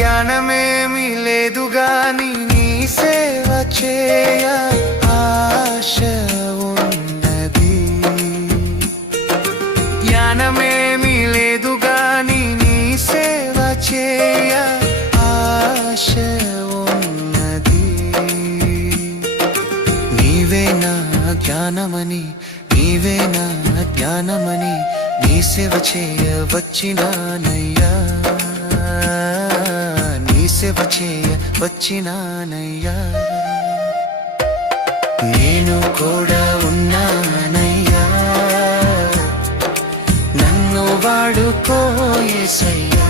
జ్ఞానమేమి లేదు గాని నీ సేవ చేయ ఆశ ఉన్నది. జ్ఞానమేమి లేదు గాని నీ సేవ చేయ ఆశ ఉన్నది. నీవే నా జ్ఞానమని, నీవే నా జ్ఞానమని నీ సేవ చేయ వచ్చినానయ్యా, నీ సేవ చేయ వచ్చినానయ్యా. నేను కూడా ఉన్నానయ్యా, నన్ను వాడుకో యేసయ్యా.